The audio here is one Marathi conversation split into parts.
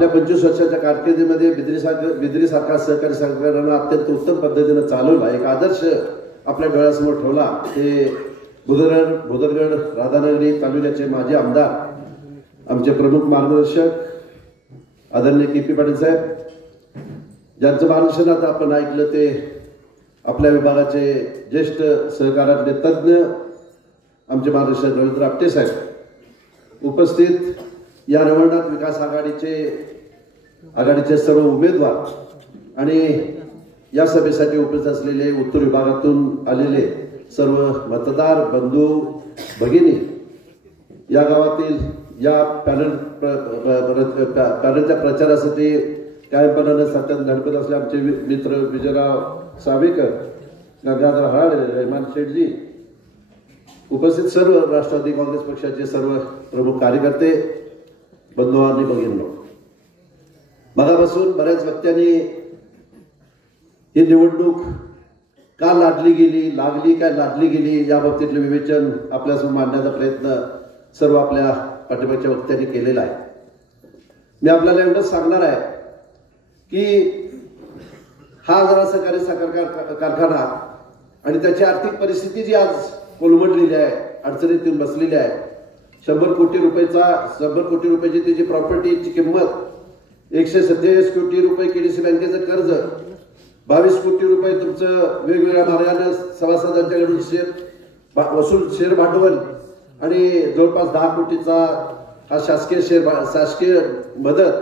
आपल्या 25 वर्षाच्या कारकिर्दीमध्ये बिद्रीसारखा सहकारी संघटना अत्यंत उत्तम पद्धतीने चालवला, एक आदर्श आपल्या डोळ्यासमोर ठेवला। ते भुदरगड राधानगरी तालुक्याचे माजी आमदार, आमचे प्रमुख मार्गदर्शक आदरणीय के.पी. पाटील साहेब, ज्यांचं मार्गदर्शन आता आपण ऐकलं ते आपल्या विभागाचे ज्येष्ठ सहकारातले तज्ज्ञ आमचे मार्गदर्शक रवींद्र आपटे साहेब, उपस्थित या रवळनाथ विकास आघाडीचे सर्व उमेदवार आणि या सभेसाठी उपस्थित असलेले उत्तर विभागातून आलेले सर्व मतदार बंधू भगिनी, या गावातील या पॅनलच्या प्रचारासाठी कायमपणाने सातत्याने धडपत असले आमचे मित्र विजयराव सावेकर, गंगाधर हराळे, रहमान शेठजी, उपस्थित सर्व राष्ट्रवादी काँग्रेस पक्षाचे सर्व प्रमुख कार्यकर्ते, बंधू आणि भगिनींनो, मगापासून बऱ्याच वक्त्यांनी ही निवडणूक का लागली गेली या बाबतीतलं विवेचन आपल्यासमोर मांडण्याचा प्रयत्न सर्व आपल्या पाठिंबाच्या वक्त्यांनी केलेला आहे। मी आपल्याला एवढंच सांगणार आहे की हा जरा सहकारी साखर कारखाना आणि त्याची आर्थिक परिस्थिती जी आज कोलमडलेली आहे, अडचणीतून बसलेली आहे, 100 कोटी रुपयाची त्याची प्रॉपर्टीची किंमत, 147 कोटी रुपये केडीसी बँकेचं कर्ज, 22 कोटी रुपये तुमचं वेगवेगळ्या मार्गाने सभासदांच्याकडून शेअर भांडवल आणि जवळपास 10 कोटीचा हा शासकीय मदत,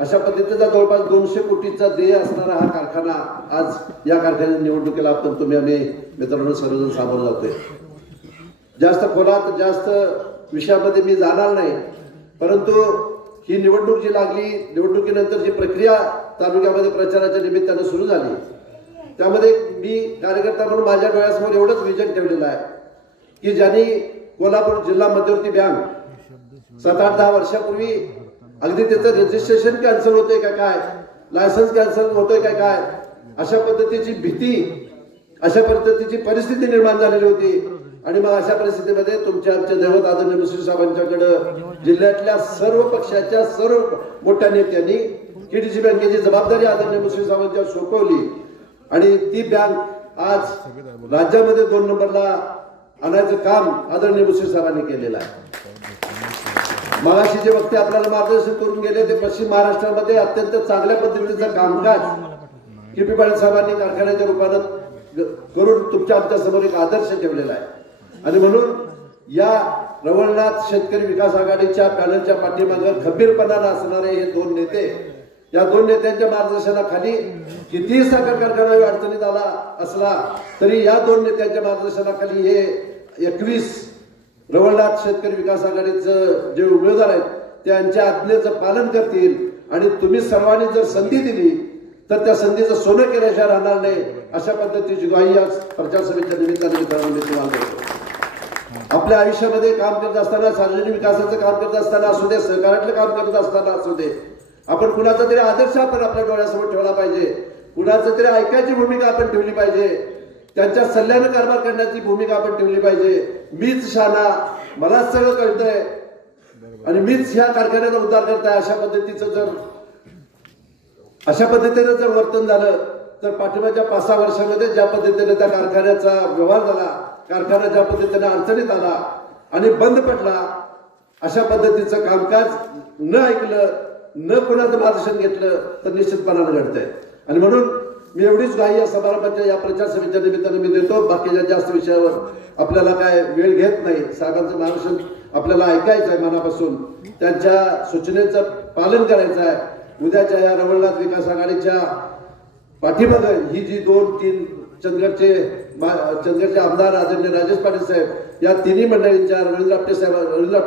अशा पद्धतीचा जवळपास 200 कोटीचा देय असणारा हा कारखाना आज या कारखान्याच्या निवडणुकीला आम्ही मित्रांनो सर्वजण सामोरं जातोय। जास्त खोलात जास्त विषयामध्ये मी जाणार नाही, परंतु ही निवडणूक जी लागली, निवडणुकीनंतर जी प्रक्रिया तालुक्यामध्ये प्रचाराच्या निमित्तानं सुरू झाली, त्यामध्ये मी कार्यकर्ता म्हणून माझ्या डोळ्यासमोर एवढंच विजन ठेवलेलं आहे की ज्यांनी कोल्हापूर जिल्हा मध्यवर्ती बँक 7-8-10 वर्षापूर्वी अगदी त्याचं रजिस्ट्रेशन कॅन्सल होतंय का काय, लायसन्स कॅन्सल होतोय का काय, अशा पद्धतीची भीती, अशा पद्धतीची परिस्थिती निर्माण झालेली होती। आणि मग अशा परिस्थितीमध्ये तुमच्या आमच्या दैवत आदरणीय मुश्रीफ साहेबांच्याकडे जिल्ह्यातल्या सर्व पक्षाच्या सर्व मोठ्या नेत्यांनी केडीसी बँकेची जबाबदारी आदरणीय मुश्रीफ साहेबांच्यावर सोपवली आणि ती बँक आज राज्यामध्ये 2 नंबरला आणायचं काम आदरणीय मुश्रीफ साहेबांनी केलेलं आहे। मगाशी जे वक्ते आपल्याला मार्गदर्शन करून गेले ते पश्चिम महाराष्ट्रामध्ये अत्यंत चांगल्या पद्धतीचं कामकाज के.पी. पाटील साहेबांनी कारखान्याच्या रूपानं करून तुमच्या आमच्या समोर एक आदर्श ठेवलेला आहे। आणि म्हणून या रवळनाथ शेतकरी विकास आघाडीच्या पॅनलच्या पाठीमागे खंबीरपणाने असणारे हे 2 नेते, या 2 नेत्यांच्या मार्गदर्शनाखाली कितीही साखर कारखाना अडचणीत आला असला तरी या 2 नेत्यांच्या मार्गदर्शनाखाली हे 21 रवळनाथ शेतकरी विकास आघाडीचं जे उमेदवार आहेत त्यांच्या आज्ञेचं पालन करतील आणि तुम्ही सर्वांनी जर संधी दिली तर त्या संधीचं सोनं केल्याशिवाय राहणार नाही, अशा पद्धतीची ग्वाही आज प्रचार सभेच्या निमित्ताने मित्रांनो मी तुम्हाला देतो। आपल्या आयुष्यामध्ये काम करत असताना, सार्वजनिक विकासाचं काम करत असताना असू दे, सहकारातलं काम करत असताना असू दे, आपण कुणाचा तरी आदर्श आपण आपल्या डोळ्यासमोर ठेवला पाहिजे, कुणाचं तरी ऐकायची भूमिका आपण ठेवली पाहिजे, त्यांच्या सल्ल्यानं कारभार करण्याची भूमिका आपण ठेवली पाहिजे। मीच शहाणा, मलाच सगळं कळतंय आणि मीच ह्या कारखान्याचा उद्धार करताय, अशा पद्धतीनं जर वर्तन झालं तर पाठिंबाच्या 5-6 वर्षामध्ये ज्या पद्धतीने त्या कारखान्याचा व्यवहार झाला, कारखाना ज्या पद्धतीने अडचणीत आला आणि बंद पडला, अशा पद्धतीचं कामकाज न ऐकलं, न कोणाचं मार्गदर्शन घेतलं तर निश्चितपणाने घडतंय। आणि म्हणून मी एवढीच ग्वाही या समारंभाच्या या प्रचार सभेच्या निमित्ताने मी देतो। बाकीच्या जास्त विषयावर आपल्याला काय वेळ घेत नाही, साहेबांचं मार्गदर्शन आपल्याला ऐकायचं आहे मनापासून, त्यांच्या सूचनेचं पालन करायचं आहे। उद्याच्या या रवळनाथ विकास आघाडीच्या पाठीमागे ही जी 2-3 चंदगडचे आमदार आदरणीय राजेश पाटील साहेब, या तिन्ही मंडळींच्या, रवींद्र आपटे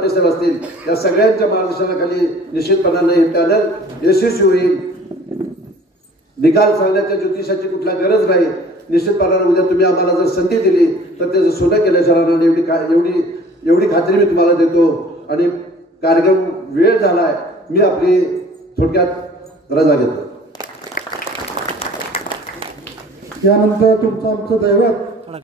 साहेब असतील, या सगळ्यांच्या मार्गदर्शनाखाली निश्चितपणाने हे पॅनल यशस्वी होईल। निकाल सांगण्याच्या ज्योतिषाची कुठला गरज नाही, निश्चितपणाने उद्या तुम्ही आम्हाला जर संधी दिली तर त्याचं सोनं केल्याशिवाय एवढी खात्री मी तुम्हाला देतो। आणि कार्यक्रम वेळ झालाय, मी आपली थोडक्यात रजा घेतो। यानंतर तुमचं आमचं दैवत